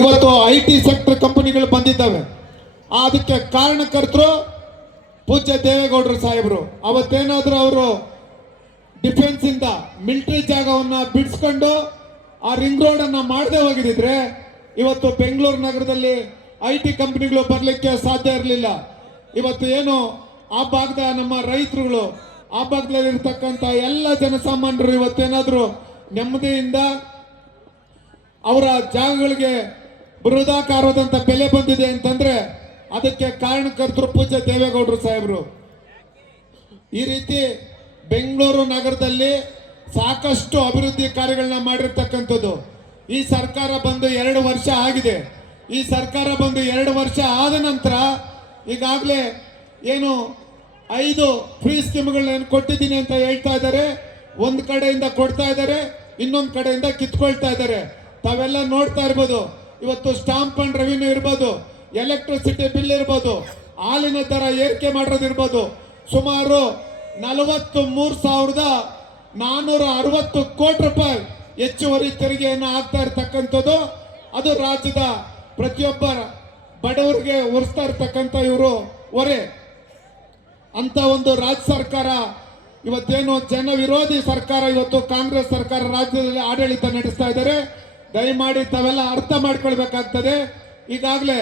ಇವತ್ತು IT sector ಕಂಪನಿಗಳು ಬಂದಿದ್ದಾವೆ. ಅದಕ್ಕೆ ಕಾರಣಕರ್ತರು ಪೂಜ್ಯ ದೇವೇಗೌಡರು ಸಾಹೇಬರು. ಅವತ್ತೇನಾದರೂ ಅವರು ಡಿಫೆನ್ಸ್ ಇಂದ ಮಿಲಿಟರಿ ಜಾಗವನ್ನು ಬಿಡಿಸ್ಕೊಂಡು ಆ ರಿಂಗ್ ರೋಡ್ ಅನ್ನ ಮಾಡದೆ ಹೋಗಿದ್ರೆ ಇವತ್ತು ಬೆಂಗಳೂರು ನಗರದಲ್ಲಿ IT ಕಂಪನಿಗಳು ಬರಲಿಕ್ಕೆ ಸಾಧ್ಯ ಇರಲಿಲ್ಲ. ಇವತ್ತು ಏನು ಆ ಭಾಗದ ನಮ್ಮ ರೈತರುಗಳು, ಆ ಭಾಗದಲ್ಲಿ ಇರ್ತಕ್ಕಂಥ ಎಲ್ಲ ಜನಸಾಮಾನ್ಯರು ಇವತ್ತೇನಾದರೂ ನೆಮ್ಮದಿಯಿಂದ ಅವರ ಜಾಗಗಳಿಗೆ ಬೃಹದಾಕಾರವಾದಂಥ ಬೆಲೆ ಬಂದಿದೆ ಅಂತಂದ್ರೆ ಅದಕ್ಕೆ ಕಾರಣಕರ್ತರು ಪೂಜ್ಯ ದೇವೇಗೌಡರು ಸಾಹೇಬರು. ಈ ರೀತಿ ಬೆಂಗಳೂರು ನಗರದಲ್ಲಿ ಸಾಕಷ್ಟು ಅಭಿವೃದ್ಧಿ ಕಾರ್ಯಗಳನ್ನ ಮಾಡಿರ್ತಕ್ಕಂಥದ್ದು. ಈ ಸರ್ಕಾರ ಬಂದು 2 ವರ್ಷ ಆಗಿದೆ. ಈ ಸರ್ಕಾರ ಬಂದು 2 ವರ್ಷ ಆದ ನಂತರ ಈಗಾಗಲೇ ಏನು 5 ಫ್ರೀ ಸ್ಕೀಮ್ಗಳನ್ನ ಕೊಟ್ಟಿದ್ದೀನಿ ಅಂತ ಹೇಳ್ತಾ ಇದ್ದಾರೆ. ಒಂದು ಕಡೆಯಿಂದ ಕೊಡ್ತಾ ಇದ್ದಾರೆ, ಇನ್ನೊಂದು ಕಡೆಯಿಂದ ಕಿತ್ಕೊಳ್ತಾ ಇದ್ದಾರೆ. ತಾವೆಲ್ಲ ನೋಡ್ತಾ ಇರ್ಬೋದು. ಇವತ್ತು ಸ್ಟಾಂಪ್ ಅಂಡ್ ರೆವಿನ್ಯೂ ಇರ್ಬೋದು, ಎಲೆಕ್ಟ್ರಿಸಿಟಿ ಬಿಲ್ ಇರ್ಬೋದು, ಹಾಲಿನ ದರ ಏರಿಕೆ ಮಾಡಿರೋದಿರ್ಬೋದು, ಸುಮಾರು 43,460 ಕೋಟಿ ರೂಪಾಯಿ ಹೆಚ್ಚುವರಿ ತೆರಿಗೆಯನ್ನು ಹಾಕ್ತಾ ಇರ್ತಕ್ಕಂಥದ್ದು. ಅದು ರಾಜ್ಯದ ಪ್ರತಿಯೊಬ್ಬ ಬಡವರಿಗೆ ಹೊರಿಸ್ತಾ ಇರ್ತಕ್ಕಂಥ ಇವರು ಹೊರೆ. ಅಂತ ಒಂದು ರಾಜ್ಯ ಸರ್ಕಾರ ಇವತ್ತೇನು ಜನ ವಿರೋಧಿ ಸರ್ಕಾರ, ಇವತ್ತು ಕಾಂಗ್ರೆಸ್ ಸರ್ಕಾರ ರಾಜ್ಯದಲ್ಲಿ ಆಡಳಿತ ನಡೆಸ್ತಾ ಇದ್ದಾರೆ. ದಯಮಾಡಿ ತಾವೆಲ್ಲ ಅರ್ಥ ಮಾಡ್ಕೊಳ್ಬೇಕಾಗ್ತದೆ. ಈಗಾಗಲೇ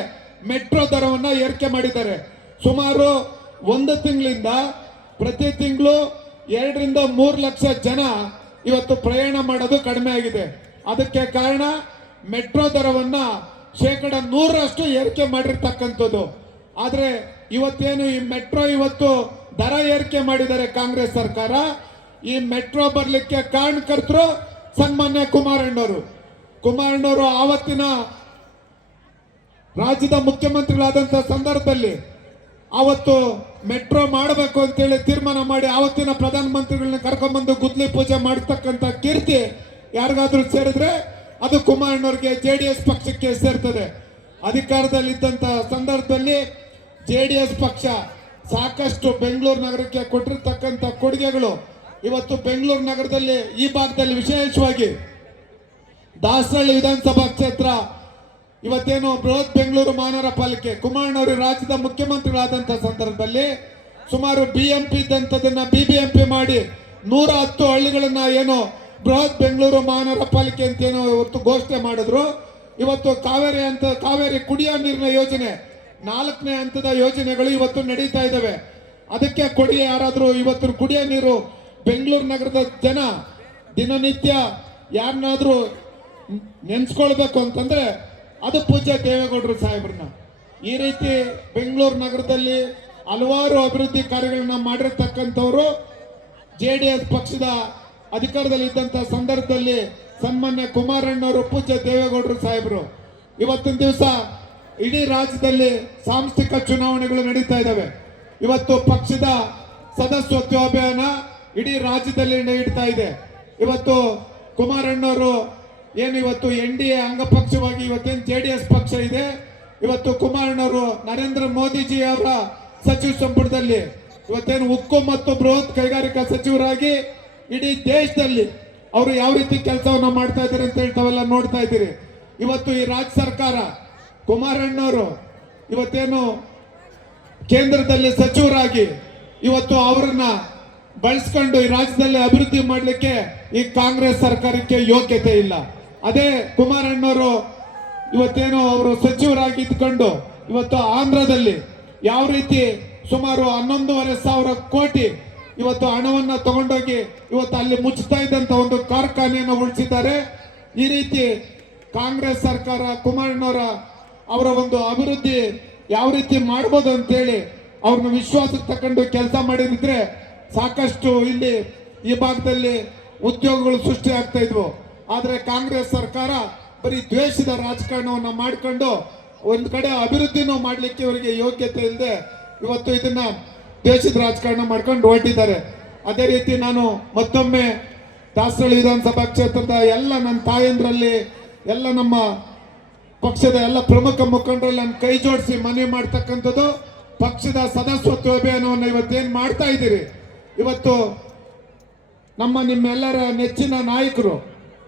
ಮೆಟ್ರೋ ದರವನ್ನು ಏರಿಕೆ ಮಾಡಿದ್ದಾರೆ. ಸುಮಾರು 1 ತಿಂಗಳಿಂದ ಪ್ರತಿ ತಿಂಗಳು 2 ರಿಂದ 3 ಲಕ್ಷ ಜನ ಇವತ್ತು ಪ್ರಯಾಣ ಮಾಡೋದು ಕಡಿಮೆ ಆಗಿದೆ. ಅದಕ್ಕೆ ಕಾರಣ ಮೆಟ್ರೋ ದರವನ್ನ 100% ಏರಿಕೆ ಮಾಡಿರ್ತಕ್ಕಂಥದ್ದು. ಆದ್ರೆ ಇವತ್ತೇನು ಈ ಮೆಟ್ರೋ ಇವತ್ತು ದರ ಏರಿಕೆ ಮಾಡಿದ್ದಾರೆ ಕಾಂಗ್ರೆಸ್ ಸರ್ಕಾರ. ಈ ಮೆಟ್ರೋ ಬರ್ಲಿಕ್ಕೆ ಕಾರಣಕರ್ತರು ಸನ್ಮಾನ್ಯ ಕುಮಾರಣ್ಣವರು ಆವತ್ತಿನ ರಾಜ್ಯದ ಮುಖ್ಯಮಂತ್ರಿಗಳಾದಂಥ ಸಂದರ್ಭದಲ್ಲಿ ಅವತ್ತು ಮೆಟ್ರೋ ಮಾಡಬೇಕು ಅಂತೇಳಿ ತೀರ್ಮಾನ ಮಾಡಿ ಆವತ್ತಿನ ಪ್ರಧಾನಮಂತ್ರಿಗಳನ್ನ ಕರ್ಕೊಂಡ್ಬಂದು ಗುದ್ಲಿ ಪೂಜೆ ಮಾಡತಕ್ಕಂಥ ಕೀರ್ತಿ ಯಾರಿಗಾದ್ರೂ ಸೇರಿದ್ರೆ ಅದು ಕುಮಾರಣ್ಣವ್ರಿಗೆ JDS ಪಕ್ಷಕ್ಕೆ ಸೇರ್ತದೆ. ಅಧಿಕಾರದಲ್ಲಿದ್ದಂಥ ಸಂದರ್ಭದಲ್ಲಿ JDS ಪಕ್ಷ ಸಾಕಷ್ಟು ಬೆಂಗಳೂರು ನಗರಕ್ಕೆ ಕೊಟ್ಟಿರ್ತಕ್ಕಂಥ ಕೊಡುಗೆಗಳು ಇವತ್ತು ಬೆಂಗಳೂರು ನಗರದಲ್ಲಿ ಈ ಭಾಗದಲ್ಲಿ ವಿಶೇಷವಾಗಿ ದಾಸರಳ್ಳಿ ವಿಧಾನಸಭಾ ಕ್ಷೇತ್ರ ಇವತ್ತೇನು ಬೃಹತ್ ಬೆಂಗಳೂರು ಮಹಾನಗರ ಪಾಲಿಕೆ ಕುಮಾರಣ್ಣವರು ರಾಜ್ಯದ ಮುಖ್ಯಮಂತ್ರಿಗಳಾದಂಥ ಸಂದರ್ಭದಲ್ಲಿ ಸುಮಾರು BMP ಇದ್ದಂಥದನ್ನ BBMP ಮಾಡಿ 110 ಹಳ್ಳಿಗಳನ್ನ ಏನು ಬೃಹತ್ ಬೆಂಗಳೂರು ಮಹಾನಗರ ಪಾಲಿಕೆ ಅಂತ ಏನೋ ಇವತ್ತು ಘೋಷಣೆ ಮಾಡಿದ್ರು. ಇವತ್ತು ಕಾವೇರಿ ಕುಡಿಯೋ ನೀರಿನ ಯೋಜನೆ 4ನೇ ಹಂತದ ಯೋಜನೆಗಳು ಇವತ್ತು ನಡೀತಾ ಇದ್ದಾವೆ. ಅದಕ್ಕೆ ಕೊಡುಗೆ ಯಾರಾದರೂ ಇವತ್ತು ಕುಡಿಯೋ ನೀರು ಬೆಂಗಳೂರು ನಗರದ ಜನ ದಿನನಿತ್ಯ ಯಾರನ್ನಾದ್ರೂ ನೆನ್ಸ್ಕೊಳ್ಬೇಕು ಅಂತಂದ್ರೆ ಅದು ಪೂಜ್ಯ ದೇವೇಗೌಡರು ಸಾಹೇಬ್ರನ್ನ. ಈ ರೀತಿ ಬೆಂಗಳೂರು ನಗರದಲ್ಲಿ ಹಲವಾರು ಅಭಿವೃದ್ಧಿ ಕಾರ್ಯಗಳನ್ನ ಮಾಡಿರ್ತಕ್ಕಂಥವ್ರು JDS ಪಕ್ಷದ ಅಧಿಕಾರದಲ್ಲಿ ಇದ್ದಂಥ ಸಂದರ್ಭದಲ್ಲಿ ಸನ್ಮಾನ್ಯ ಕುಮಾರಣ್ಣವರು ಪೂಜ್ಯ ದೇವೇಗೌಡರು ಸಾಹೇಬರು. ಇವತ್ತಿನ ದಿವಸ ಇಡೀ ರಾಜ್ಯದಲ್ಲಿ ಸಾಂಸ್ಥಿಕ ಚುನಾವಣೆಗಳು ನಡೀತಾ ಇದ್ದಾವೆ. ಇವತ್ತು ಪಕ್ಷದ ಸದಸ್ಯತ್ವ ಅಭಿಯಾನ ಇಡೀ ರಾಜ್ಯದಲ್ಲಿ ನಡೀತಾ ಇದೆ. ಇವತ್ತು ಕುಮಾರಣ್ಣವರು ಏನು ಇವತ್ತು NDA ಅಂಗಪಕ್ಷವಾಗಿ ಇವತ್ತೇನು JDS ಪಕ್ಷ ಇದೆ. ಇವತ್ತು ಕುಮಾರಣ್ಣವರು ನರೇಂದ್ರ ಮೋದಿಜಿ ಅವರ ಸಚಿವ ಸಂಪುಟದಲ್ಲಿ ಇವತ್ತೇನು ಉಕ್ಕು ಮತ್ತು ಬೃಹತ್ ಕೈಗಾರಿಕಾ ಸಚಿವರಾಗಿ ಇಡೀ ದೇಶದಲ್ಲಿ ಅವರು ಯಾವ ರೀತಿ ಕೆಲಸವನ್ನ ಮಾಡ್ತಾ ಇದ್ದಾರೆ ಅಂತ ಹೇಳಿ ತಾವೆಲ್ಲ ನೋಡ್ತಾ ಇದ್ದೀರಿ. ಇವತ್ತು ಈ ರಾಜ್ಯ ಸರ್ಕಾರ ಕುಮಾರಣ್ಣವರು ಇವತ್ತೇನು ಕೇಂದ್ರದಲ್ಲಿ ಸಚಿವರಾಗಿ ಇವತ್ತು ಅವರನ್ನ ಬಳಸ್ಕೊಂಡು ಈ ರಾಜ್ಯದಲ್ಲಿ ಅಭಿವೃದ್ಧಿ ಮಾಡಲಿಕ್ಕೆ ಈ ಕಾಂಗ್ರೆಸ್ ಸರ್ಕಾರಕ್ಕೆ ಯೋಗ್ಯತೆ ಇಲ್ಲ. ಅದೇ ಕುಮಾರಣ್ಣವರು ಇವತ್ತೇನು ಅವರು ಸಚಿವರಾಗಿ ಇದ್ಕೊಂಡು ಇವತ್ತು ಆಂಧ್ರದಲ್ಲಿ ಯಾವ ರೀತಿ ಸುಮಾರು 11,500 ಕೋಟಿ ಇವತ್ತು ಹಣವನ್ನ ತಗೊಂಡೋಗಿ ಇವತ್ತು ಅಲ್ಲಿ ಮುಚ್ಚುತ್ತಾ ಇದ್ದಂತ ಒಂದು ಕಾರ್ಖಾನೆಯನ್ನು ಉಳಿಸಿದ್ದಾರೆ. ಈ ರೀತಿ ಕಾಂಗ್ರೆಸ್ ಸರ್ಕಾರ ಅವರ ಒಂದು ಅಭಿವೃದ್ಧಿ ಯಾವ ರೀತಿ ಮಾಡ್ಬೋದು ಅಂತೇಳಿ ಅವ್ರನ್ನ ವಿಶ್ವಾಸಕ್ಕೆ ತಕೊಂಡು ಕೆಲಸ ಮಾಡಿದ್ರೆ ಸಾಕಷ್ಟು ಇಲ್ಲಿ ಈ ಭಾಗದಲ್ಲಿ ಉದ್ಯೋಗಗಳು ಸೃಷ್ಟಿ ಆಗ್ತಾ ಇದ್ವು. ಆದ್ರೆ ಕಾಂಗ್ರೆಸ್ ಸರ್ಕಾರ ಬರೀ ದ್ವೇಷದ ರಾಜಕಾರಣವನ್ನ ಮಾಡಿಕೊಂಡು ಒಂದ್ ಕಡೆ ಅಭಿವೃದ್ಧಿನೂ ಮಾಡ್ಲಿಕ್ಕೆ ಇವರಿಗೆ ಯೋಗ್ಯತೆ ಇಲ್ಲದೆ ಇವತ್ತು ಇದನ್ನ ದೇಶದ ರಾಜಕಾರಣ ಮಾಡ್ಕೊಂಡು ಹೊರಟಿದ್ದಾರೆ. ಅದೇ ರೀತಿ ನಾನು ಮತ್ತೊಮ್ಮೆ ದಾಸರಳ್ಳಿ ವಿಧಾನಸಭಾ ಕ್ಷೇತ್ರದ ಎಲ್ಲ ನನ್ನ ತಾಯಂದ್ರಲ್ಲಿ ಎಲ್ಲ ನಮ್ಮ ಪಕ್ಷದ ಎಲ್ಲ ಪ್ರಮುಖ ಮುಖಂಡರಲ್ಲಿ ನಾನು ಕೈ ಜೋಡಿಸಿ ಮನವಿ ಮಾಡ್ತಕ್ಕಂಥದ್ದು ಪಕ್ಷದ ಸದಸ್ಯತ್ವ ಅಭಿಯಾನವನ್ನು ಇವತ್ತೇನು ಮಾಡ್ತಾ ಇದ್ದೀರಿ. ಇವತ್ತು ನಿಮ್ಮೆಲ್ಲರ ನೆಚ್ಚಿನ ನಾಯಕರು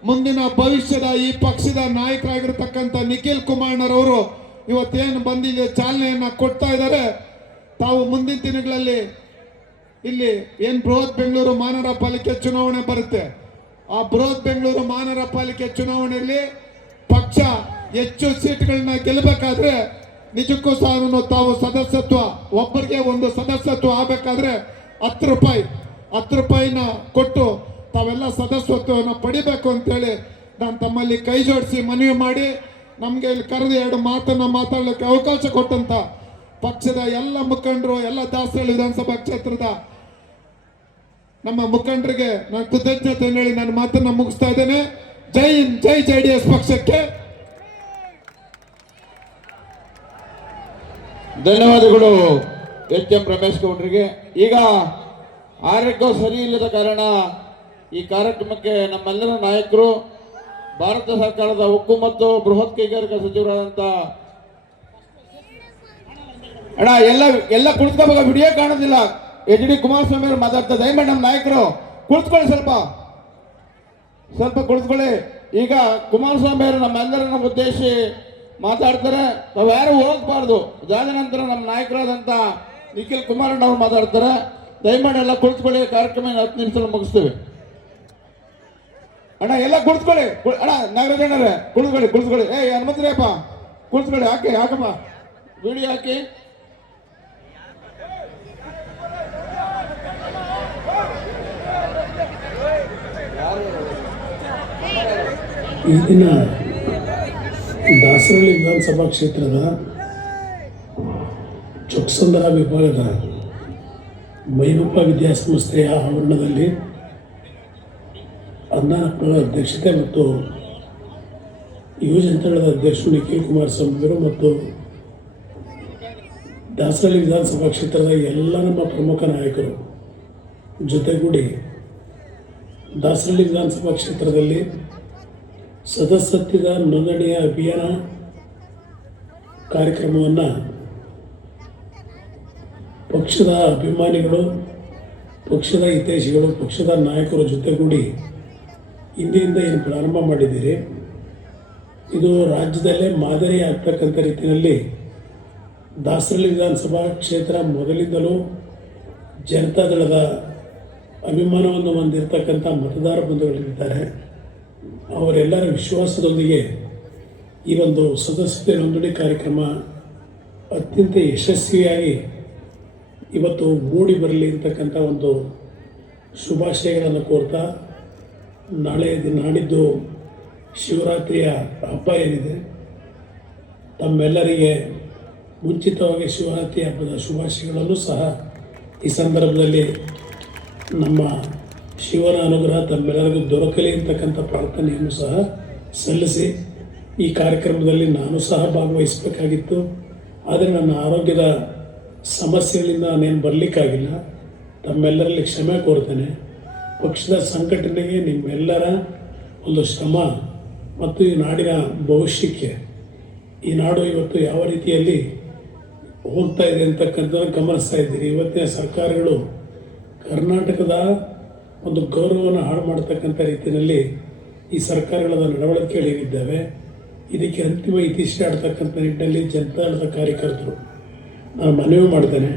ಮುಂದಿನ ಭವಿಷ್ಯದ ಈ ಪಕ್ಷದ ನಾಯಕರಾಗಿರ್ತಕ್ಕಂಥ ನಿಖಿಲ್ ಕುಮಾರಣ್ಣರವರು ಇವತ್ತೇನು ಬಂದಿದೆ ಚಾಲನೆಯನ್ನ ಕೊಡ್ತಾ ಇದ್ದಾರೆ. ತಾವು ಮುಂದಿನ ದಿನಗಳಲ್ಲಿ ಇಲ್ಲಿ ಏನ್ ಬೃಹತ್ ಬೆಂಗಳೂರು ಮಹಾನಗರ ಪಾಲಿಕೆ ಚುನಾವಣೆ ಬರುತ್ತೆ, ಆ ಬೃಹತ್ ಬೆಂಗಳೂರು ಮಹಾನಗರ ಪಾಲಿಕೆ ಚುನಾವಣೆಯಲ್ಲಿ ಪಕ್ಷ ಹೆಚ್ಚು ಸೀಟ್ಗಳನ್ನ ಗೆಲ್ಲಬೇಕಾದ್ರೆ ನಿಜಕ್ಕೂ ಸಹ ತಾವು ಸದಸ್ಯತ್ವ, ಒಬ್ಬರಿಗೆ ಒಂದು ಸದಸ್ಯತ್ವ ಆಗಬೇಕಾದ್ರೆ 10 ರೂಪಾಯಿನ ಕೊಟ್ಟು ತಾವೆಲ್ಲ ಸದಸ್ಯತ್ವವನ್ನು ಪಡಿಬೇಕು ಅಂತೇಳಿ ನಾನು ತಮ್ಮಲ್ಲಿ ಕೈ ಜೋಡಿಸಿ ಮನವಿ ಮಾಡಿ, ನಮಗೆ ಇಲ್ಲಿ ಕರೆದು 2 ಮಾತನ್ನ ಮಾತಾಡಲಿಕ್ಕೆ ಅವಕಾಶ ಕೊಟ್ಟಂತ ಪಕ್ಷದ ಎಲ್ಲ ಮುಖಂಡರು, ಎಲ್ಲ ದಾಸರಳ್ಳಿ ವಿಧಾನಸಭಾ ಕ್ಷೇತ್ರದ ನಮ್ಮ ಮುಖಂಡರಿಗೆ ನಾನು ಕೃತಜ್ಞತೆ ಹೇಳಿ ನನ್ನ ಮಾತನ್ನ ಮುಗಿಸ್ತಾ ಇದ್ದೇನೆ. ಜೈ ಹಿಂದ್, ಜೈ JDS ಪಕ್ಷಕ್ಕೆ. ಧನ್ಯವಾದಗಳು HM ರಮೇಶ್ ಗೌಡರಿಗೆ. ಈಗ ಆರೋಗ್ಯ ಸರಿ ಇಲ್ಲದ ಕಾರಣ ಈ ಕಾರ್ಯಕ್ರಮಕ್ಕೆ ನಮ್ಮೆಲ್ಲರ ನಾಯಕರು, ಭಾರತ ಸರ್ಕಾರದ ಉಕ್ಕು ಮತ್ತು ಬೃಹತ್ ಕೈಗಾರಿಕಾ ಸಚಿವರಾದಂಥ ಅಣ್ಣ ಎಲ್ಲ ಕುಳಿತುಕೋಬೇಕು, ವಿಡಿಯೋ ಕಾಣೋದಿಲ್ಲ. HD ಕುಮಾರಸ್ವಾಮಿ ಅವರು ಮಾತಾಡ್ತಾರೆ. ದಯಮಾಡಿ ನಮ್ಮ ನಾಯಕರು ಕುಳಿತುಕೊಳ್ಳಿ, ಸ್ವಲ್ಪ ಕುಳಿತುಕೊಳ್ಳಿ. ಈಗ ಕುಮಾರಸ್ವಾಮಿ ಅವರು ನಮ್ಮೆಲ್ಲರನ್ನ ಉದ್ದೇಶಿಸಿ ಮಾತಾಡ್ತಾರೆ. ನಾವು ಯಾರು ಹೋಗಬಾರ್ದು. ಅದಾದ ನಂತರ ನಮ್ಮ ನಾಯಕರಾದಂಥ ನಿಖಿಲ್ ಕುಮಾರಣ್ಣ ಅವರು ಮಾತಾಡ್ತಾರೆ. ದಯಮಾಡಿ ಎಲ್ಲ ಕುಳಿತುಕೊಳ್ಳಿ. ಕಾರ್ಯಕ್ರಮ 10 ನಿಮಿಷದಲ್ಲಿ ಮುಗಿಸ್ತೇವೆ. ಅಣ್ಣ ಎಲ್ಲ ಕುಳಿತುಕೊಳ್ಳಿ. ಅಣ್ಣ ನಾಗರಾಜಣ್ಣರೇ ಕುಳಿತುಕೊಳ್ಳಿ. ಹನುಮಂತರಪ್ಪ ಕುಳಿತುಕೊಳ್ಳಿ. ಹಾಕಮ್ಮ ವಿಡಿಯೋ ಹಾಕಿ. ಈ ದಿನ ದಾಸರಳ್ಳಿ ವಿಧಾನಸಭಾ ಕ್ಷೇತ್ರದ ಚೊಕ್ಕಸಂದ್ರ ವಿಭಾಗದ ಮೈನಪ್ಪ ವಿದ್ಯಾಸಂಸ್ಥೆಯ ಆವರಣದಲ್ಲಿ ಅಣ್ಣನಪ್ಪಳ ಅಧ್ಯಕ್ಷತೆ ಮತ್ತು ಯುವ ಜನತಾದಳದ ಅಧ್ಯಕ್ಷರು ನಿಖಿಲ್ ಕುಮಾರಸ್ವಾಮಿ ಅವರು ಮತ್ತು ದಾಸರಳ್ಳಿ ವಿಧಾನಸಭಾ ಕ್ಷೇತ್ರದ ಎಲ್ಲ ನಮ್ಮ ಪ್ರಮುಖ ನಾಯಕರು ಜೊತೆಗೂಡಿ ದಾಸರಳ್ಳಿ ವಿಧಾನಸಭಾ ಕ್ಷೇತ್ರದಲ್ಲಿ ಸದಸ್ಯತ್ವದ ನೋಂದಣಿಯ ಅಭಿಯಾನ ಕಾರ್ಯಕ್ರಮವನ್ನು ಪಕ್ಷದ ಅಭಿಮಾನಿಗಳು, ಪಕ್ಷದ ಹಿತೈಷಿಗಳು, ಪಕ್ಷದ ನಾಯಕರ ಜೊತೆಗೂಡಿ ಇಂದಿನಿಂದ ಏನು ಪ್ರಾರಂಭ ಮಾಡಿದ್ದೀರಿ, ಇದು ರಾಜ್ಯದಲ್ಲೇ ಮಾದರಿ ಆಗ್ತಕ್ಕಂಥ ರೀತಿಯಲ್ಲಿ ದಾಸರಳ್ಳಿ ವಿಧಾನಸಭಾ ಕ್ಷೇತ್ರ ಮೊದಲಿಂದಲೂ ಜನತಾದಳದ ಅಭಿಮಾನವನ್ನು ಹೊಂದಿರತಕ್ಕಂಥ ಮತದಾರ ಬಂಧುಗಳಿದ್ದಾರೆ. ಅವರೆಲ್ಲರ ವಿಶ್ವಾಸದೊಂದಿಗೆ ಈ ಒಂದು ಸದಸ್ಯತೆ ನೋಂದಣಿ ಕಾರ್ಯಕ್ರಮ ಅತ್ಯಂತ ಯಶಸ್ವಿಯಾಗಿ ಇವತ್ತು ಮೂಡಿ ಬರಲಿ ಅಂತಕ್ಕಂಥ ಒಂದು ಶುಭಾಶಯಗಳನ್ನು ಕೋರ್ತಾ, ನಾಡಿದ್ದು ಶಿವರಾತ್ರಿಯ ಹಬ್ಬ ಏನಿದೆ, ತಮ್ಮೆಲ್ಲರಿಗೆ ಮುಂಚಿತವಾಗಿ ಶಿವರಾತ್ರಿ ಹಬ್ಬದ ಶುಭಾಶಯಗಳನ್ನು ಸಹ ಈ ಸಂದರ್ಭದಲ್ಲಿ ನಮ್ಮ ಶಿವನ ಅನುಗ್ರಹ ತಮ್ಮೆಲ್ಲರಿಗೂ ದೊರಕಲಿ ಅಂತಕ್ಕಂಥ ಪ್ರಾರ್ಥನೆಯನ್ನು ಸಹ ಸಲ್ಲಿಸಿ, ಈ ಕಾರ್ಯಕ್ರಮದಲ್ಲಿ ನಾನು ಸಹ ಭಾಗವಹಿಸಬೇಕಾಗಿತ್ತು. ಆದರೆ ನನ್ನ ಆರೋಗ್ಯದ ಸಮಸ್ಯೆಗಳಿಂದ ನಾನೇನು ಬರಲಿಕ್ಕಾಗಿಲ್ಲ. ತಮ್ಮೆಲ್ಲರಲ್ಲಿ ಕ್ಷಮೆ ಕೋರ್ತೇನೆ. ಪಕ್ಷದ ಸಂಘಟನೆಗೆ ನಿಮ್ಮೆಲ್ಲರ ಒಂದು ಶ್ರಮ ಮತ್ತು ಈ ನಾಡಿನ ಭವಿಷ್ಯಕ್ಕೆ, ಈ ನಾಡು ಇವತ್ತು ಯಾವ ರೀತಿಯಲ್ಲಿ ಹೋಗ್ತಾ ಇದೆ ಅಂತಕ್ಕಂಥದ್ದನ್ನು ಗಮನಿಸ್ತಾ ಇದ್ದೀರಿ. ಇವತ್ತಿನ ಸರ್ಕಾರಗಳು ಕರ್ನಾಟಕದ ಒಂದು ಗೌರವವನ್ನು ಹಾಳು ಮಾಡತಕ್ಕಂಥ ರೀತಿಯಲ್ಲಿ ಈ ಸರ್ಕಾರಗಳ ನಡವಳಿಕೆಗಳಿದ್ದಾವೆ. ಇದಕ್ಕೆ ಅಂತಿಮ ಇತಿಶ್ರೀ ಆಡ್ತಕ್ಕಂಥ ನಿಟ್ಟಿನಲ್ಲಿ ಜನತಾದಳದ ಕಾರ್ಯಕರ್ತರು ನಾನು ಮನವಿ ಮಾಡ್ತೇನೆ,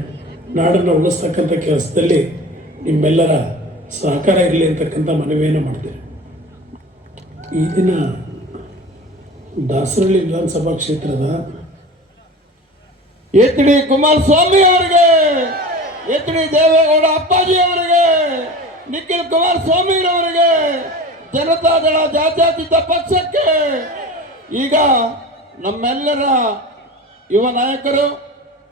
ನಾಡನ್ನು ಉಳಿಸ್ತಕ್ಕಂಥ ಕೆಲಸದಲ್ಲಿ ನಿಮ್ಮೆಲ್ಲರ ಸಹಕಾರ ಇರಲಿ ಅಂತಕ್ಕಂಥ ಮನವಿಯನ್ನು ಮಾಡ್ತೇನೆ. ಈ ದಿನ ದಾಸರಳ್ಳಿ ವಿಧಾನಸಭಾ ಕ್ಷೇತ್ರದ HD ಕುಮಾರಸ್ವಾಮಿ ಅವರಿಗೆ, HD ದೇವೇಗೌಡ ಅಪ್ಪಾಜಿ ಅವರಿಗೆ, ನಿಖಿಲ್ ಕುಮಾರಸ್ವಾಮಿ ಅವರಿಗೆ, ಜನತಾದಳ ಜಾತ್ಯತೀತ ಪಕ್ಷಕ್ಕೆ, ಈಗ ನಮ್ಮೆಲ್ಲರ ಯುವ ನಾಯಕರು,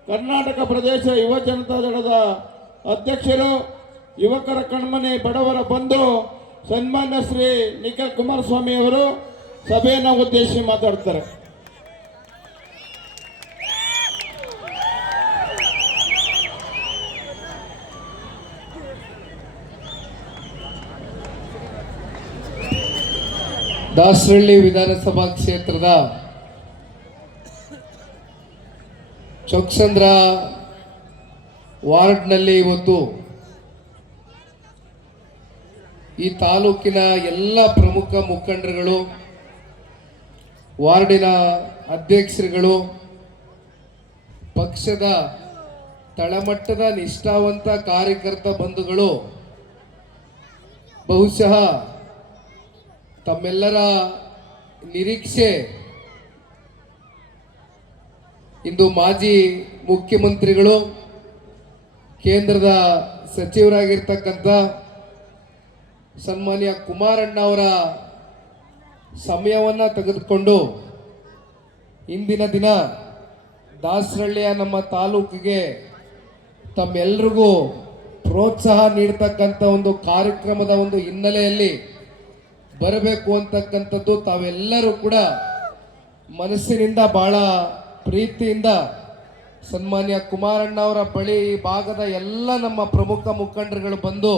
ಕರ್ನಾಟಕ ಪ್ರದೇಶ ಯುವ ಜನತಾದಳದ ಅಧ್ಯಕ್ಷರು, ಯುವಕರ ಕಣ್ಮನೆ ಬಡವರ ಬಂಧು ಸನ್ಮಾನ್ಯ ಶ್ರೀ ನಿಖಿಲ್ ಕುಮಾರಸ್ವಾಮಿ ಅವರು ಸಭೆಯನ್ನು ಉದ್ದೇಶಿಸಿ ಮಾತಾಡ್ತಾರೆ. ದಾಸರಳ್ಳಿ ವಿಧಾನಸಭಾ ಕ್ಷೇತ್ರದ ಚೊಕ್ಕಸಂದ್ರ ವಾರ್ಡ್ನಲ್ಲಿ ಇವತ್ತು ಈ ತಾಲೂಕಿನ ಎಲ್ಲ ಪ್ರಮುಖ ಮುಖಂಡರುಗಳು, ವಾರ್ಡಿನ ಅಧ್ಯಕ್ಷರುಗಳು, ಪಕ್ಷದ ತಳಮಟ್ಟದ ನಿಷ್ಠಾವಂತ ಕಾರ್ಯಕರ್ತ ಬಂಧುಗಳು ಬಹುಶಃ ತಮ್ಮೆಲ್ಲರ ನಿರೀಕ್ಷೆ ಇಂದು ಮಾಜಿ ಮುಖ್ಯಮಂತ್ರಿಗಳು, ಕೇಂದ್ರದ ಸಚಿವರಾಗಿರ್ತಕ್ಕಂಥ ಸನ್ಮಾನ್ಯ ಕುಮಾರಣ್ಣ ಅವರ ಸಮಯವನ್ನು ತೆಗೆದುಕೊಂಡು ಇಂದಿನ ದಿನ ದಾಸರಳ್ಳಿಯ ನಮ್ಮ ತಾಲೂಕಿಗೆ ತಮ್ಮೆಲ್ಲರಿಗೂ ಪ್ರೋತ್ಸಾಹ ನೀಡ್ತಕ್ಕಂಥ ಒಂದು ಕಾರ್ಯಕ್ರಮದ ಒಂದು ಹಿನ್ನೆಲೆಯಲ್ಲಿ ಬರಬೇಕು ಅಂತಕ್ಕಂಥದ್ದು ತಾವೆಲ್ಲರೂ ಕೂಡ ಮನಸ್ಸಿನಿಂದ ಬಹಳ ಪ್ರೀತಿಯಿಂದ ಸನ್ಮಾನ್ಯ ಕುಮಾರಣ್ಣ ಅವರ ಬಳಿ ಈ ಭಾಗದ ಎಲ್ಲ ನಮ್ಮ ಪ್ರಮುಖ ಮುಖಂಡರುಗಳು ಬಂದು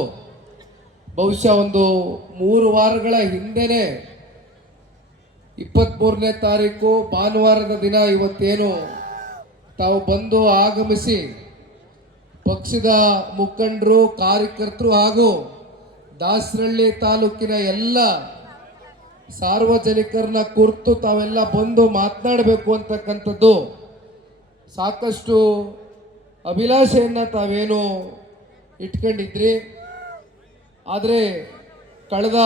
ಬಹುಶಃ ಒಂದು 3 ವಾರಗಳ ಹಿಂದೆನೆ 23ನೇ ತಾರೀಕು ಭಾನುವಾರದ ದಿನ ಇವತ್ತೇನು ತಾವು ಬಂದು ಆಗಮಿಸಿ ಪಕ್ಷದ ಮುಖಂಡರು, ಕಾರ್ಯಕರ್ತರು ಹಾಗೂ ದಾಸರಳ್ಳಿ ತಾಲೂಕಿನ ಎಲ್ಲ ಸಾರ್ವಜನಿಕರನ್ನ ಕುರಿತು ತಾವೆಲ್ಲ ಬಂದು ಮಾತನಾಡಬೇಕು ಅಂತಕ್ಕಂಥದ್ದು ಸಾಕಷ್ಟು ಅಭಿಲಾಷೆಯನ್ನು ತಾವೇನು ಇಟ್ಕೊಂಡಿದ್ರಿ. ಆದರೆ ಕಳೆದ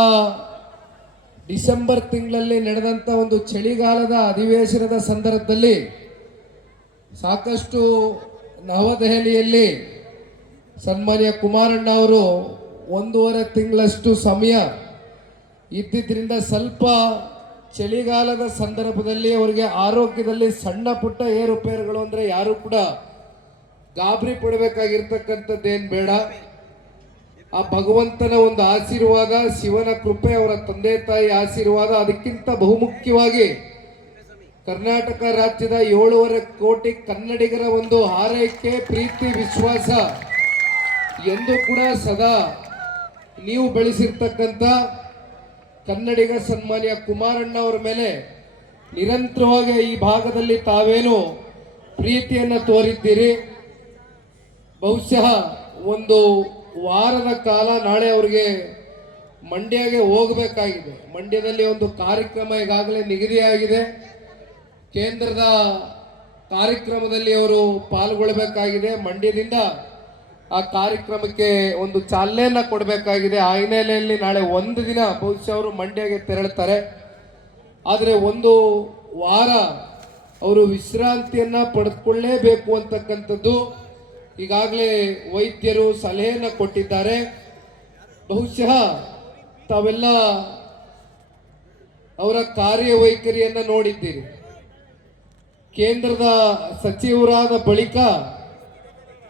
ಡಿಸೆಂಬರ್ ತಿಂಗಳಲ್ಲಿ ನಡೆದಂಥ ಒಂದು ಚಳಿಗಾಲದ ಅಧಿವೇಶನದ ಸಂದರ್ಭದಲ್ಲಿ ಸಾಕಷ್ಟು ನವದೆಹಲಿಯಲ್ಲಿ ಸನ್ಮಾನ್ಯ ಕುಮಾರಣ್ಣ ಅವರು 1.5 ತಿಂಗಳಷ್ಟು ಸಮಯ ಇದ್ದಿದ್ದರಿಂದ ಸ್ವಲ್ಪ ಚಳಿಗಾಲದ ಸಂದರ್ಭದಲ್ಲಿ ಅವರಿಗೆ ಆರೋಗ್ಯದಲ್ಲಿ ಸಣ್ಣ ಪುಟ್ಟ ಏರುಪೇರುಗಳು ಅಂದರೆ ಯಾರು ಕೂಡ ಗಾಬರಿ ಪಡಬೇಕಾಗಿರ್ತಕ್ಕಂಥದ್ದೇನು ಬೇಡ. ಆ ಭಗವಂತನ ಒಂದು ಆಶೀರ್ವಾದ, ಶಿವನ ಕೃಪೆ, ಅವರ ತಂದೆ ತಾಯಿ ಆಶೀರ್ವಾದ, ಅದಕ್ಕಿಂತ ಬಹುಮುಖ್ಯವಾಗಿ ಕರ್ನಾಟಕ ರಾಜ್ಯದ 7.5 ಕೋಟಿ ಕನ್ನಡಿಗರ ಒಂದು ಹಾರೈಕೆ, ಪ್ರೀತಿ, ವಿಶ್ವಾಸ ಎಂದು ಕೂಡ ಸದಾ ನೀವು ಬೆಳೆಸಿರ್ತಕ್ಕಂಥ ಕನ್ನಡಿಗ ಸನ್ಮಾನ್ಯ ಕುಮಾರಣ್ಣ ಅವರ ಮೇಲೆ ನಿರಂತರವಾಗಿ ಈ ಭಾಗದಲ್ಲಿ ತಾವೇನು ಪ್ರೀತಿಯನ್ನು ತೋರಿದ್ದೀರಿ. ಬಹುಶಃ ಒಂದು ವಾರದ ಕಾಲ ನಾಳೆ ಅವರಿಗೆ ಮಂಡ್ಯಗೆ ಹೋಗಬೇಕಾಗಿದೆ. ಮಂಡ್ಯದಲ್ಲಿ ಒಂದು ಕಾರ್ಯಕ್ರಮ ಈಗಾಗಲೇ ನಿಗದಿಯಾಗಿದೆ. ಕೇಂದ್ರದ ಕಾರ್ಯಕ್ರಮದಲ್ಲಿ ಅವರು ಪಾಲ್ಗೊಳ್ಳಬೇಕಾಗಿದೆ. ಮಂಡ್ಯದಿಂದ ಆ ಕಾರ್ಯಕ್ರಮಕ್ಕೆ ಒಂದು ಚಾಲನೆಯನ್ನು ಕೊಡಬೇಕಾಗಿದೆ. ಆ ಹಿನ್ನೆಲೆಯಲ್ಲಿ ನಾಳೆ ಒಂದು ದಿನ ಬಹುಶಃ ಅವರು ಮಂಡ್ಯಗೆ ತೆರಳುತ್ತಾರೆ. ಆದರೆ ಒಂದು ವಾರ ಅವರು ವಿಶ್ರಾಂತಿಯನ್ನು ಪಡೆದುಕೊಳ್ಳೇಬೇಕು ಅಂತಕ್ಕಂಥದ್ದು ಈಗಾಗಲೇ ವೈದ್ಯರು ಸಲಹೆಯನ್ನು ಕೊಟ್ಟಿದ್ದಾರೆ. ಬಹುಶಃ ತಾವೆಲ್ಲ ಅವರ ಕಾರ್ಯವೈಖರಿಯನ್ನು ನೋಡಿದ್ದೀರಿ. ಕೇಂದ್ರದ ಸಚಿವರಾದ ಬಳಿಕ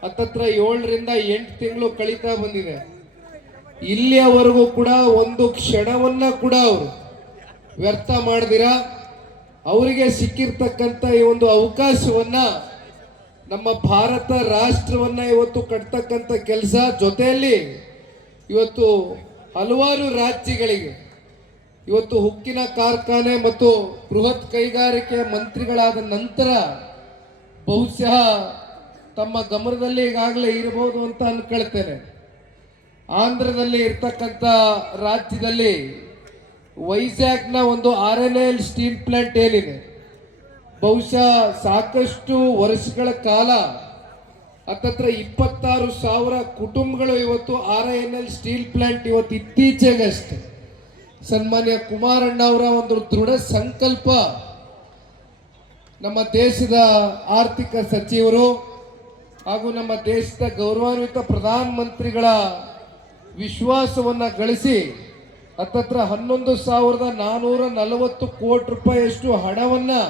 ಹತ್ತತ್ರ 7ರಿಂದ 8 ತಿಂಗಳು ಕಳೀತಾ ಬಂದಿದೆ. ಇಲ್ಲಿಯವರೆಗೂ ಕೂಡ ಒಂದು ಕ್ಷಣವನ್ನ ಕೂಡ ಅವರು ವ್ಯರ್ಥ ಮಾಡದಿರ ಅವರಿಗೆ ಸಿಕ್ಕಿರ್ತಕ್ಕಂಥ ಈ ಒಂದು ಅವಕಾಶವನ್ನ ನಮ್ಮ ಭಾರತ ರಾಷ್ಟ್ರವನ್ನ ಇವತ್ತು ಕಟ್ತಕ್ಕಂಥ ಕೆಲಸ, ಜೊತೆಯಲ್ಲಿ ಇವತ್ತು ಹಲವಾರು ರಾಜ್ಯಗಳಿಗೆ ಇವತ್ತು ಉಕ್ಕಿನ ಕಾರ್ಖಾನೆ ಮತ್ತು ಬೃಹತ್ ಕೈಗಾರಿಕೆ ಮಂತ್ರಿಗಳಾದ ನಂತರ ಬಹುಶಃ ತಮ್ಮ ಗಮನದಲ್ಲಿ ಈಗಾಗಲೇ ಇರಬಹುದು ಅಂತ ಅನ್ಕೊಳ್ತೇನೆ. ಆಂಧ್ರದಲ್ಲಿ ಇರ್ತಕ್ಕಂಥ ರಾಜ್ಯದಲ್ಲಿ ವೈಜಾಗ್ನ ಒಂದು RNL ಸ್ಟೀಲ್ ಪ್ಲಾಂಟ್ ಏನಿದೆ, ಬಹುಶಃ ಸಾಕಷ್ಟು ವರ್ಷಗಳ ಕಾಲ ಹತ್ತತ್ರ 26,000 ಕುಟುಂಬಗಳು ಇವತ್ತು RNL ಸ್ಟೀಲ್ ಪ್ಲಾಂಟ್ ಇವತ್ತು ಇತ್ತೀಚೆಗಷ್ಟೇ ಸನ್ಮಾನ್ಯ ಕುಮಾರಣ್ಣ ಅವರ ಒಂದು ದೃಢ ಸಂಕಲ್ಪ, ನಮ್ಮ ದೇಶದ ಆರ್ಥಿಕ ಸಚಿವರು ಹಾಗೂ ನಮ್ಮ ದೇಶದ ಗೌರವಾನ್ವಿತ ಪ್ರಧಾನಮಂತ್ರಿಗಳ ವಿಶ್ವಾಸವನ್ನು ಗಳಿಸಿ ಹತ್ತತ್ರ 11,440 ಕೋಟಿ ರೂಪಾಯಿಯಷ್ಟು ಹಣವನ್ನು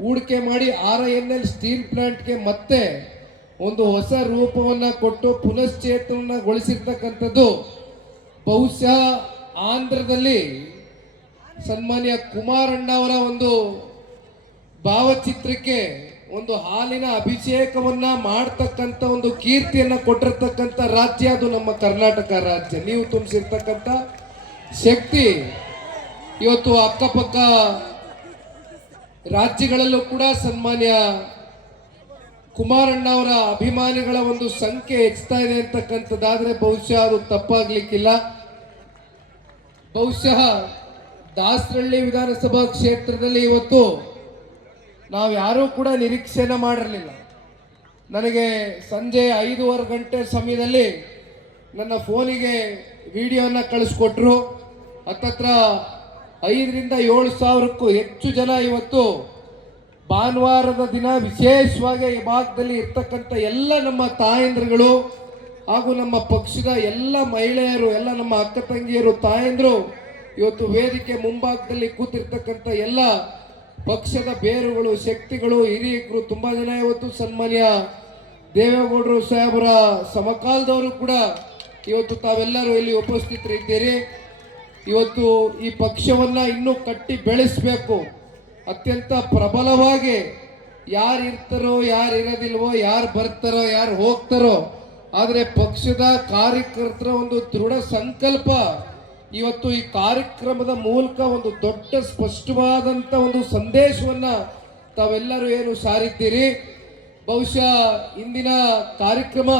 ಹೂಡಿಕೆ ಮಾಡಿ RNL ಸ್ಟೀಲ್ ಪ್ಲಾಂಟ್ಗೆ ಮತ್ತೆ ಒಂದು ಹೊಸ ರೂಪವನ್ನು ಕೊಟ್ಟು ಪುನಶ್ಚೇತನಗೊಳಿಸಿರ್ತಕ್ಕಂಥದ್ದು ಬಹುಶಃ ಆಂಧ್ರದಲ್ಲಿ ಸನ್ಮಾನ್ಯ ಕುಮಾರಣ್ಣ ಅವರ ಒಂದು ಭಾವಚಿತ್ರಕ್ಕೆ ಒಂದು ಹಾಲಿನ ಅಭಿಷೇಕವನ್ನ ಮಾಡತಕ್ಕಂಥ ಒಂದು ಕೀರ್ತಿಯನ್ನ ಕೊಟ್ಟಿರ್ತಕ್ಕಂಥ ರಾಜ್ಯ ಅದು ನಮ್ಮ ಕರ್ನಾಟಕ ರಾಜ್ಯ. ನೀವು ತುಂಬಿಸಿರ್ತಕ್ಕಂಥ ಶಕ್ತಿ ಇವತ್ತು ಅಕ್ಕಪಕ್ಕ ರಾಜ್ಯಗಳಲ್ಲೂ ಕೂಡ ಸನ್ಮಾನ್ಯ ಕುಮಾರಣ್ಣ ಅವರ ಅಭಿಮಾನಿಗಳ ಒಂದು ಸಂಖ್ಯೆ ಹೆಚ್ಚುತ್ತಾ ಇದೆ ಅಂತಕ್ಕಂಥದ್ದಾದ್ರೆ ಬಹುಶಃ ಅದು ತಪ್ಪಾಗ್ಲಿಕ್ಕಿಲ್ಲ. ಬಹುಶಃ ದಾಸರಳ್ಳಿ ವಿಧಾನಸಭಾ ಕ್ಷೇತ್ರದಲ್ಲಿ ಇವತ್ತು ನಾವು ಯಾರೂ ಕೂಡ ನಿರೀಕ್ಷೆನ ಮಾಡಿರಲಿಲ್ಲ. ನನಗೆ ಸಂಜೆ 5:15 ಗಂಟೆ ಸಮಯದಲ್ಲಿ ನನ್ನ ಫೋನಿಗೆ ವಿಡಿಯೋನ ಕಳಿಸ್ಕೊಟ್ರು. ಹತ್ತತ್ರ 5,000 to 7,000ಕ್ಕೂ ಹೆಚ್ಚು ಜನ ಇವತ್ತು ಭಾನುವಾರದ ದಿನ ವಿಶೇಷವಾಗಿ ಈ ಭಾಗದಲ್ಲಿ ಇರ್ತಕ್ಕಂಥ ಎಲ್ಲ ನಮ್ಮ ತಾಯಂದ್ರುಗಳು ಹಾಗೂ ನಮ್ಮ ಪಕ್ಷದ ಎಲ್ಲ ಮಹಿಳೆಯರು, ಎಲ್ಲ ನಮ್ಮ ಅಕ್ಕ ತಂಗಿಯರು, ತಾಯಂದ್ರು ಇವತ್ತು ವೇದಿಕೆ ಮುಂಭಾಗದಲ್ಲಿ ಕೂತಿರ್ತಕ್ಕಂಥ ಎಲ್ಲ ಪಕ್ಷದ ಬೇರುಗಳು, ಶಕ್ತಿಗಳು, ಹಿರಿಯರು ತುಂಬಾ ಜನ ಇವತ್ತು ಸನ್ಮಾನ್ಯ ದೇವೇಗೌಡರು ಸಾಹೇಬರ ಸಮಕಾಲದವರು ಕೂಡ ಇವತ್ತು ತಾವೆಲ್ಲರೂ ಇಲ್ಲಿ ಉಪಸ್ಥಿತರಿದ್ದೀರಿ. ಇವತ್ತು ಈ ಪಕ್ಷವನ್ನ ಇನ್ನೂ ಕಟ್ಟಿ ಬೆಳೆಸಬೇಕು. ಅತ್ಯಂತ ಪ್ರಬಲವಾಗಿ ಯಾರು ಇರ್ತಾರೋ, ಯಾರು ಇರೋದಿಲ್ವೋ, ಯಾರು ಬರ್ತಾರೋ, ಯಾರು ಹೋಗ್ತಾರೋ, ಆದರೆ ಪಕ್ಷದ ಕಾರ್ಯಕರ್ತರ ಒಂದು ದೃಢ ಸಂಕಲ್ಪ ಇವತ್ತು ಈ ಕಾರ್ಯಕ್ರಮದ ಮೂಲಕ ಒಂದು ದೊಡ್ಡ ಸ್ಪಷ್ಟವಾದಂಥ ಒಂದು ಸಂದೇಶವನ್ನ ತಾವೆಲ್ಲರೂ ಏನು ಸಾರಿದ್ದೀರಿ. ಬಹುಶಃ ಇಂದಿನ ಕಾರ್ಯಕ್ರಮ